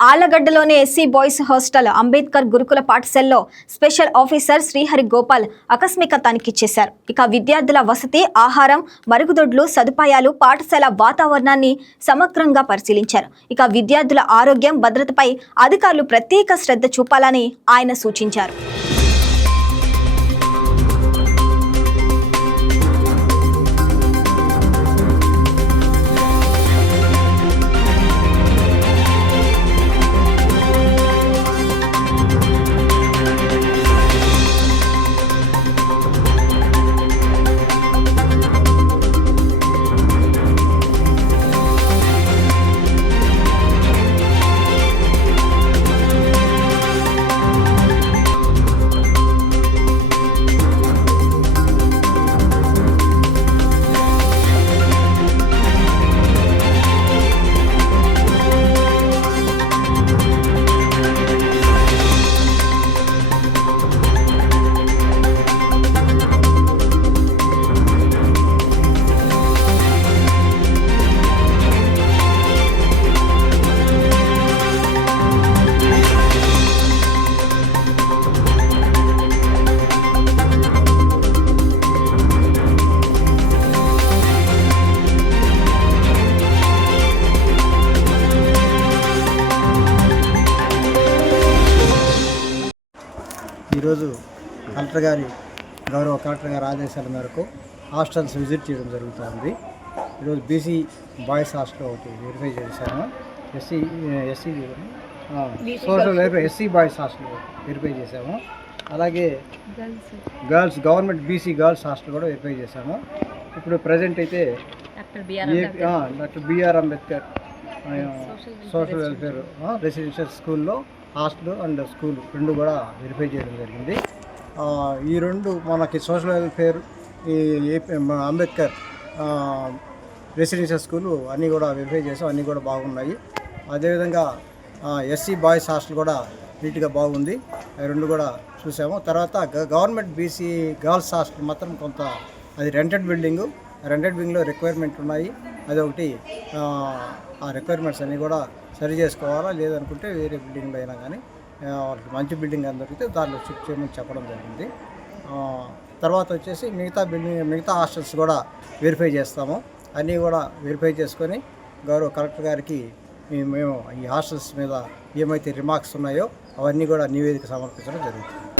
ఆలగడ్డలోని SC boys hostel Ambedkar గురుకుల పాఠశాలలో special officer Srihari Gopal ఆకస్మిక తనిఖీ చేశారు ఇక విద్యార్థుల వసతి ఆహారం మరుగుదొడ్లు సదుపాయాలు పాఠశాల వాతావరణాన్ని సమగ్రంగా పరిశీలించారు. ఇక విద్యార్థుల ఆరోగ్యం భద్రతపై అధికారులు ప్రత్యేక శ్రద్ధ చూపాలని ఆయన సూచించారు. ఈరోజు కలెక్టర్ గారి గౌరవ కలెక్టర్ గారి ఆదేశాల మేరకు హాస్టల్స్ విజిట్ చేయడం జరుగుతుంది. ఈరోజు బీసీ బాయ్స్ హాస్టల్ ఒకటి వెరిఫై చేశాము. SC SC social verify SC boys hostel verify చేశాము. అలాగే girls. Government BC girls hostel కూడా వెరిఫై చేశాము. ఇప్పుడు ప్రజెంట్ అయితే doctor BR Ambedkar. Social welfare residential స్కూల్లో హాస్టల్ అండ్ స్కూల్ రెండు కూడా వెరిఫై చేయడం జరిగింది. ఈ రెండు మనకి సోషల్ వెల్ఫేర్ ఈ ఏపీ అంబేద్కర్ రెసిడెన్షియల్ స్కూలు అన్నీ కూడా వెరిఫై చేసాం అన్నీ కూడా బాగున్నాయి. అదేవిధంగా ఎస్సీ బాయ్స్ హాస్టల్ కూడా నీట్గా బాగుంది. రెండు కూడా చూసాము. తర్వాత గవర్నమెంట్ బీసీ గర్ల్స్ హాస్టల్ మాత్రం కొంత అది రెంటెడ్ బిల్డింగు రెంటెడ్ బిల్డింగ్లో రిక్వైర్మెంట్ ఉన్నాయి. అదొకటి ఆ రిక్వైర్మెంట్స్ అన్నీ కూడా సరి చేసుకోవాలా లేదనుకుంటే వేరే బిల్డింగ్లో అయినా కానీ వాళ్ళకి మంచి బిల్డింగ్ అని దొరికితే దాంట్లో షిఫ్ట్ చేయమని చెప్పడం జరిగింది. తర్వాత వచ్చేసి మిగతా బిల్డింగ్ మిగతా హాస్టల్స్ కూడా వెరిఫై చేస్తాము. అన్నీ కూడా వెరిఫై చేసుకొని గౌరవ కలెక్టర్ గారికి మేము ఈ హాస్టల్స్ మీద ఏమైతే రిమార్క్స్ ఉన్నాయో అవన్నీ కూడా నివేదిక సమర్పించడం జరుగుతుంది.